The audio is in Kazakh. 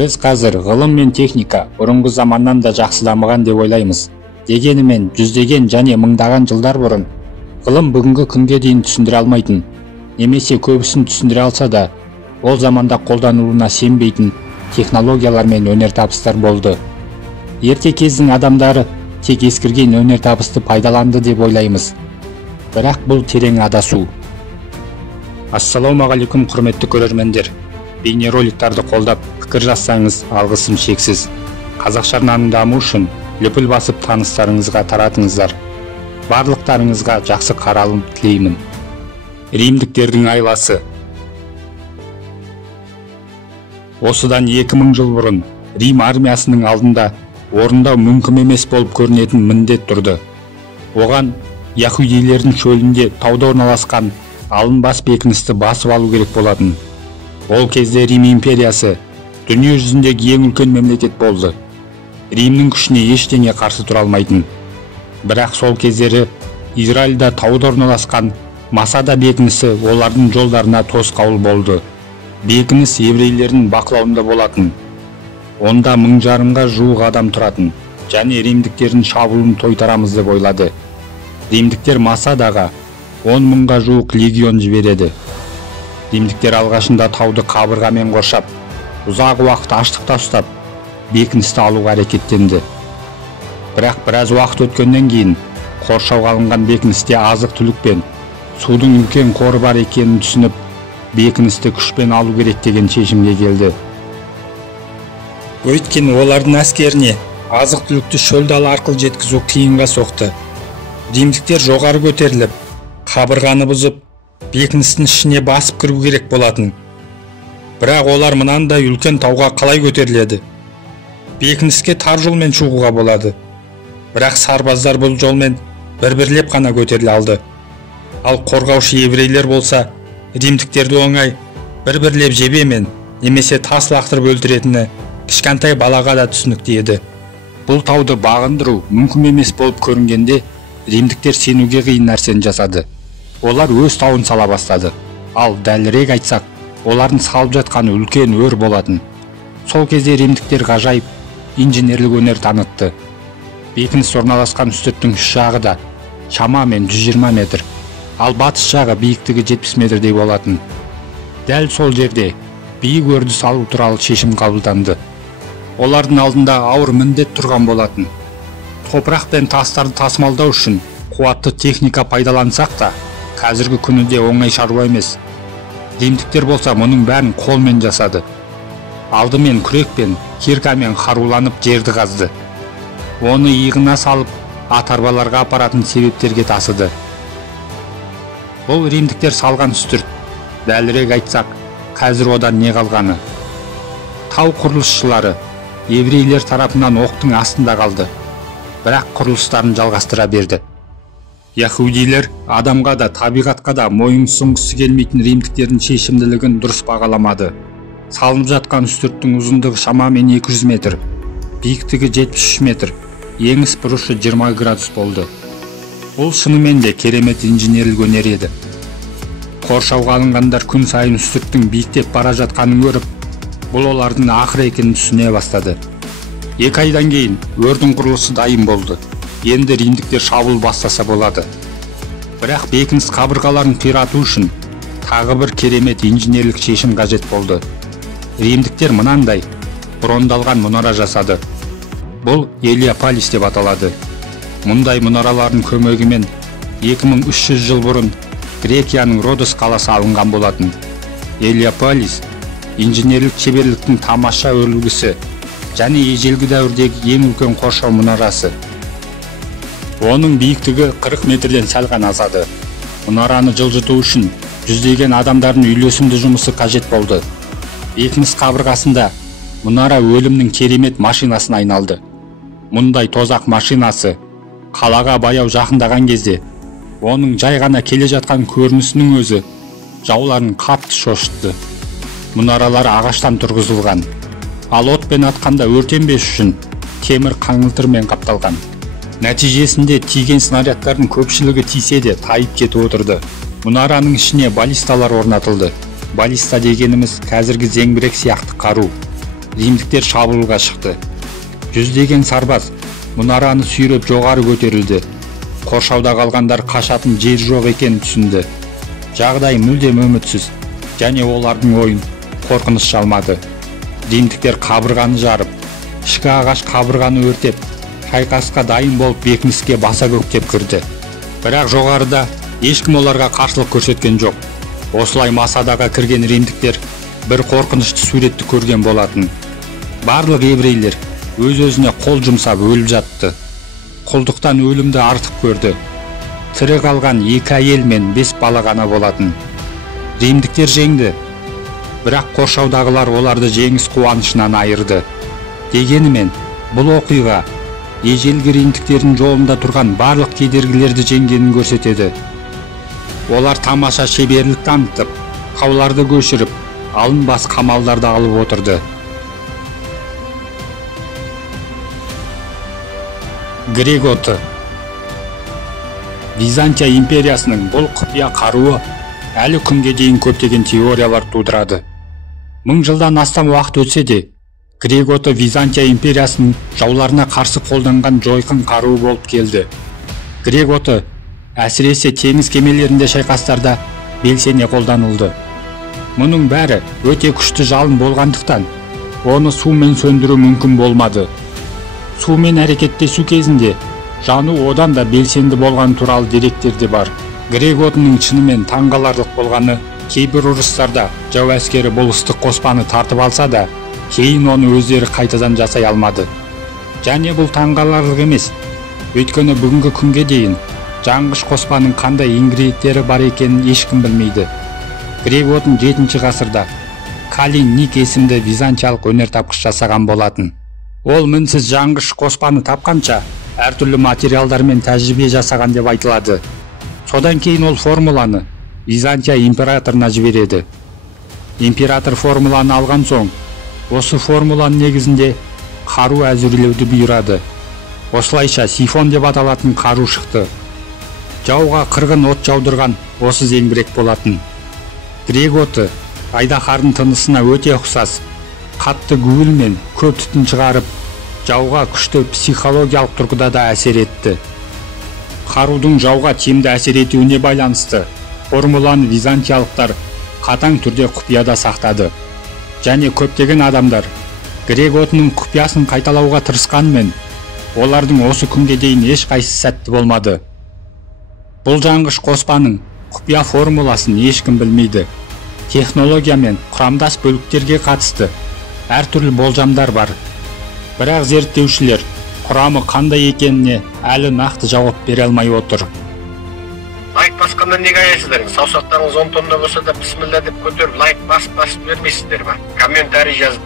Біз қазір ғылым мен техника бұрынғы заманнан да жақсы дамыған деп ойлаймыз. Дегенімен жүздеген және мыңдаған жылдар бұрын ғылым бүгінгі күнге дейін түсіндіре алмайтын, немесе көбісін түсіндіре алса да, ол заманда қолданылуына сенбейтін технологиялар мен өнертабыстар болды. Ерте кездің адамдары тек ескірген өнертабысты пайдаланды деп ойлаймыз. Бірақ бұл терең адасу. Ассалаумағалейкум құрметті көрермендер. Бейнероликтарды қолдап, пікір жазсаңыз, алғысым шексіз. Қазақша арнаның дамуы үшін лүпіл басып таныстарыңызға таратыңыздар. Барлықтарыңызға жақсы қаралым тілеймін. Римдіктердің айласы. Осыдан 2000 жыл бұрын Рим армиясының алдында орындау мүмкін емес болып көрінетін міндет тұрды. Оған яһудейлердің шөлінде тауда орналасқан алынбас бекіністі басып алу керек болатын. Ол кезде Рим империясы дүние жүзіндегі ең үлкен мемлекет болды. Римнің күшіне ештеңе қарсы тұра алмайтын. Бірақ сол кездері Израильда тауда орналасқан Масада бекінісі олардың жолдарына тосқауыл болды. Бекініс еврейлердің бақылауында болатын. Онда 1000-ға жуық адам тұратын, және римдіктердің шабуылын тойтарамыз деп ойлады. Римдіктер Масадаға 10 000-ға жуық легион жібереді. Римдіктер алғашында тауды қабырғамен қоршап, ұзақ уақыт аштықта ұстап, бекіністі алуға әрекеттенді. Бірақ біраз уақыт өткеннен кейін қоршауға алынған бекіністе азық-түлік пен судың үлкен қоры бар екенін түсініп, бекіністі күшпен алу керек деген шешімге келді. Өйткені олардың әскеріне азық-түлікті шөл дала арқылы жеткізу қиынға соқты. Римдіктер жоғары көтеріліп, қабырғаны бұзып, бекіністің ішіне басып кіру керек болатын. Бірақ олар мынандай үлкен тауға қалай көтеріледі? Бекініске тар жолмен шығуға болады. Бірақ сарбаздар бұл жолмен бір-бірлеп қана көтеріле алды. Ал қорғаушы еврейлер болса, римдіктерді оңай бір-бірлеп жебемен немесе тас лақтырып өлтіретіні кішкентай балаға да түсінікті еді. Бұл тауды бағындыру мүмкін емес болып көрінгенде, римдіктер сенуге қиын нәрсені жасады. Олар өз тауын сала бастады. Ал дәлірек айтсақ, олардың салып жатқаны үлкен өр болатын. Сол кезде римдіктер ғажайып инженерлік өнер танытты. Бекініс орналасқан үстірттің үш жағы да шамамен 120 метр, ал батыс жағы биіктігі 70 метрдей болатын. Дәл сол жерде биік өрді салу туралы шешім қабылданды. Олардың алдында ауыр міндет тұрған болатын. Топырақ пен тастарды тасымалдау үшін қуатты техника пайдалансақ та, қазіргі күніде оңай шаруа емес. Римдіктер болса мұның бәрін қолмен жасады. Алдымен күрекпен, киркамен қаруланып жерді қазды. Оны иығына салып, ат-арбаларға апаратын себептерге тасыды. Бұл римдіктер салған үстірт. Дәлірек айтсақ, қазір одан не қалғаны? Тау құрылысшылары еврейлер тарапынан оқтың астында қалды. Бірақ құрылыстарын жалғастыра берді. Яһудейлер адамға да табиғатқа да мойынсұнғысы келмейтін римдіктердің шешімділігін дұрыс бағаламады. Салынып жатқан үстірттің ұзындығы шамамен 200 метр, биіктігі 73 метр, еңіс бұрышы 20 градус болды. Бұл шынымен де керемет инженерлік өнер еді. Қоршауға алынғандар күн сайын үстірттің биіктеп бара жатқанын көріп, бұл олардың ақыр екенін түсіне бастады. 2 айдан кейін өрдің құрылысы дайын болды. Енді римдіктер шабуыл бастаса болады. Бірақ бекініс қабырғаларын қирату үшін тағы бір керемет инженерлік шешім қажет болды. Римдіктер мынандай брондалған мұнара жасады. Бұл Елеополис деп аталады. Мұндай мұнаралардың көмегімен 2300 жыл бұрын Грекияның Родос қаласы алынған болатын. Елеополис инженерлік шеберліктің тамаша үлгісі және ежелгі дәуірдегі ең үлкен қоршау мұнарасы. Оның биіктігі 40 метрден сәл ғана асады. Мұнараны жылжыту үшін жүздеген адамдардың үйлесімді жұмысы қажет болды. Бекініс қабырғасында мұнара өлімнің керемет машинасына айналды. Мұндай тозақ машинасы қалаға баяу жақындаған кезде, оның жай ғана келе жатқан көрінісінің өзі жауларын қатты шошытты. Мұнаралар ағаштан тұрғызылған, ал отпен атқанда өртенбес үшін темір қаңылтырмен қапталған. Нәтижесінде тиген снарядтардың көпшілігі тисе де тайып кетіп отырды. Мұнараның ішіне баллисталар орнатылды. Баллиста дегеніміз қазіргі зеңбірек сияқты қару. римдиктер шабуылга шыкты. Жүздеген сарбаз мунараны сүйрөп жогары көтөрүлдү. Коршауда калгандар качатын жер жок экенин түшүндү. Жагдай мүлдем үмүтсүз және олардын оюн коркунуч жалмады. Римдиктер кабырганы жарып, ишке агаш кабырганы өртеп, шайкаска дайын болуп бекиниске баса көктөп кирди. Бирок жогоруда эч ким оларга каршылык көрсөткөн жок. Осулай Масадага кирген римдиктер бир коркунучтуу сүрөттү көргөн болатын. Барлык еврейлер өз-өзүнө кол жумсап өлүп жатты. Кулдуктан өлүмдү артык көрдү. Тирі калган 2 айел мен 5 бала гана болатын. Римдиктер жеңди. Бирок коршаудагылар оларды жеңис кубанычынан айырды. Дегенмен, бул окуйга эжелги римдиктердин жолунда турган барлык кедергилерди жеңгенин көрсөтөдү. Олар тамаша шеберлик танытып, кауларды көчүрүп, алынбас камалдарды алып отурду. Грек оту. Византия империясынын бул купуя кароо әлі күнге дейін көптеген теориялар тудырады. 1000 жылдан астам уақыт өтсе де, Грек оту Византия империясынын жауларына каршы колдонгон жойкун каруу болуп келди. Грек оту әсіресе теңиз кемелеринде шайкастарда белсене колдонулду. Мунун баары өтө күчтүү жалын болгондуктан, оны суу менен сөндүрүү мүмкүн болмады. Суу менен аракеттешүү кезинде жануу одан да белсенди болгон тууралуу деректерди бар. Грек отунун чынымен таң каларлык болганы, кейбир урустарда жау аскери бул ыстык коспаны тартып алса да, кийин оны өздөрү кайтадан жасай алмады. Жане бул таң каларлык эмес. Өйткөнү бүгүнкү күнгө дейин жаңгыш коспанын кандай ингредиенттери бар экенин эч ким билмейди. Грек отун 7-гасырда Калин Ник эсимде византиялык өнөр тапкыч жасаган болатын. Ол мынсыз жаңгыш коспаны тапканча ар түрлүү материалдар менен тажрыйбе жасаган деп айтылады. Содан кейін ол формуланы Византия императоруна жибереди. Император формуланы алган соң, осы формуланын негизинде каруу әзірлеуді буйрады. Осылайша сифон деп аталатын каруу шыкты. Жауга кыргын от жаудырган осы зеңбирек болатын. Грек оту айдахардын тынысына өтө окшос, катты күбүл мен көп түтүн чыгарып, жауга күчтүү психологиялык тургуда да әсер этти. Каруудун жауга тиімді әсер етуіне байланысты формуланы византиялыктар катаң түрдө купуяда сактады. Және көптөгөн адамдар Грек отунун купуясын кайталауга тырышканымен, олардын осы күнгө дейин эч кайсы сәттүү болмады. Бул жаңгыш коспанын купуя формуласын эч ким билмейди. Технология мен курамдаш бөлүктерге катысты ар түрлүү болжамдар бар. Бирок зерттөөчүлөр курамы кандай экенине әлі нақты жауап бере алмай отыр. Лайк басқанда неге аясыздар? Саусақтарыңыз 10 тонна болса да бисмилла деп көтеріп лайк басып бермейсіздер ме? Комментарий жазып